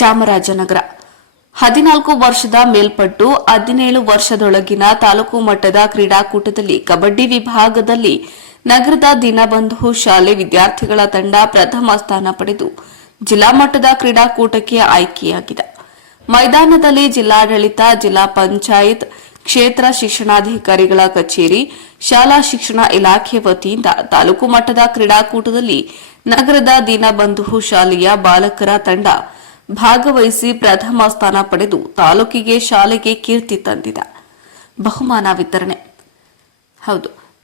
ಚಾಮರಾಜನಗರ 14 ವರ್ಷದ ಮೇಲ್ಪಟ್ಟು 17 ವರ್ಷದೊಳಗಿನ ತಾಲೂಕು ಮಟ್ಟದ ಕ್ರೀಡಾಕೂಟದಲ್ಲಿ ಕಬಡ್ಡಿ ವಿಭಾಗದಲ್ಲಿ ನಗರದ ದೀನಬಂಧು ಶಾಲೆ ವಿದ್ಯಾರ್ಥಿಗಳ ತಂಡ ಪ್ರಥಮ ಸ್ಥಾನ ಪಡೆದು ಜಿಲ್ಲಾ ಮಟ್ಟದ ಕ್ರೀಡಾಕೂಟಕ್ಕೆ ಆಯ್ಕೆಯಾಗಿದೆ. ಮೈದಾನದಲ್ಲಿ ಜಿಲ್ಲಾಡಳಿತ, ಜಿಲ್ಲಾ ಪಂಚಾಯತ್, ಕ್ಷೇತ್ರ ಶಿಕ್ಷಣಾಧಿಕಾರಿಗಳ ಕಚೇರಿ, ಶಾಲಾ ಶಿಕ್ಷಣ ಇಲಾಖೆ ವತಿಯಿಂದ ತಾಲೂಕು ಮಟ್ಟದ ಕ್ರೀಡಾಕೂಟದಲ್ಲಿ ನಗರದ ದೀನಬಂಧು ಶಾಲೆಯ ಬಾಲಕರ ತಂಡ ಭಾಗವಹಿಸಿ ಪ್ರಥಮ ಸ್ಥಾನ ಪಡೆದು ತಾಲೂಕಿಗೆ ಶಾಲೆಗೆ ಕೀರ್ತಿ ತಂದಿದೆ. ಬಹುಮಾನ ವಿತರಣೆ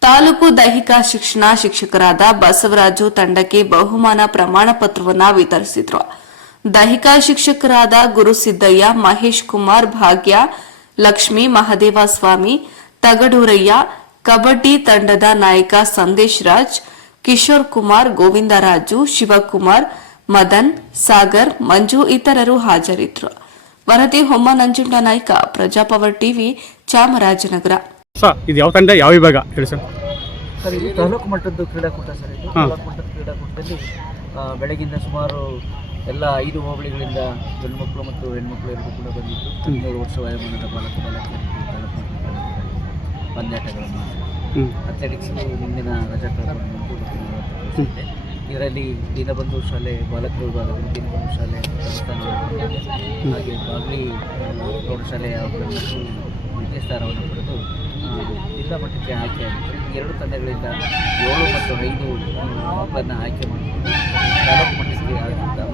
ತಾಲೂಕು ದೈಹಿಕ ಶಿಕ್ಷಣ ಶಿಕ್ಷಕರಾದ ಬಸವರಾಜು ತಂಡಕ್ಕೆ ಬಹುಮಾನ ಪ್ರಮಾಣ ಪತ್ರವನ್ನು ವಿತರಿಸಿದರು. ದೈಹಿಕ ಶಿಕ್ಷಕರಾದ ಗುರುಸಿದ್ದಯ್ಯ, ಮಹೇಶ್ ಕುಮಾರ್, ಭಾಗ್ಯ, ಲಕ್ಷ್ಮಿ, ಮಹದೇವ ಸ್ವಾಮಿ, ತಗಡೂರಯ್ಯ, ಕಬಡ್ಡಿ ತಂಡದ ನಾಯಕ ಸಂದೇಶ್ ರಾಜ್, ಕಿಶೋರ್ ಕುಮಾರ್, ಗೋವಿಂದರಾಜು, ಶಿವಕುಮಾರ್, ಮದನ್, ಸಾಗರ್, ಮಂಜು ಇತರರು ಹಾಜರಿದ್ದರು. ವರದಿ ಹೊಮ್ಮ ನಂಜುಂಡ ನಾಯ್ಕ, ಪ್ರಜಾಪವರ್ ಟಿವಿ, ಚಾಮರಾಜನಗರ. ಇದು ಯಾವ ತಂಡ, ಯಾವ ವಿಭಾಗ ಹೇಳಿ ಸರ್? ಇದು ತಾಲೂಕು ಮಟ್ಟದ ಕ್ರೀಡಾಕೂಟ ಸರ್. ಇದು ತಾಲೂಕು ಮಟ್ಟದ ಕ್ರೀಡಾಕೂಟದಲ್ಲಿ ಬೆಳಗಿಂದ ಸುಮಾರು ಎಲ್ಲ 5 ಹೋಬಳಿಗಳಿಂದ ಗಂಡು ಮಕ್ಕಳು ಮತ್ತು ಹೆಣ್ಮಕ್ಳು ಎಲ್ಲರೂ ಕೂಡ ಬಂದಿದ್ದು 17 ವರ್ಷ ವಯೋಮಾನದ ಬಾಲಕರ ಪಂದ್ಯಾಟಗಳನ್ನು ಅಥ್ಲೆಟಿಕ್ಸ್ ಮುಂದಿನ ರಜಾಕಾಲದಲ್ಲಿ ಇದರಲ್ಲಿ ದೀನಬಂಧು ಶಾಲೆ ಬಾಲಕರ ವಿಭಾಗದಲ್ಲಿ ದೀನಬಂಧು ಶಾಲೆ ಹಾಗೆ ಬಾಗ್ಲಿ ಪ್ರೌಢಶಾಲೆಯ ದ್ವಿತೀಯ ಸ್ಥಾನವನ್ನು ಪಡೆದು ಜಿಲ್ಲಾ ಮಟ್ಟಕ್ಕೆ ಆಯ್ಕೆಯಾಗಿತ್ತು. 2 ತಂಡಗಳಿಂದ 7 ಮತ್ತು 5 ಮಕ್ಕಳನ್ನು ಆಯ್ಕೆ ಮಾಡಿಕೊಂಡು ತಾಲೂಕು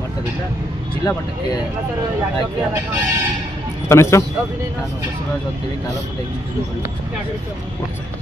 ಮಟ್ಟದಿಂದ ಜಿಲ್ಲಾ ಮಟ್ಟಕ್ಕೆ ಆಯ್ಕೆಯಾಗಿತ್ತು. ತಮ್ಮ ಹೆಸರು? ನಾನು ಬಸವರಾಜು ಅಂತೇಳಿ ತಾಲೂಕು ದೈಹಿಕ ಶಿಕ್ಷಣ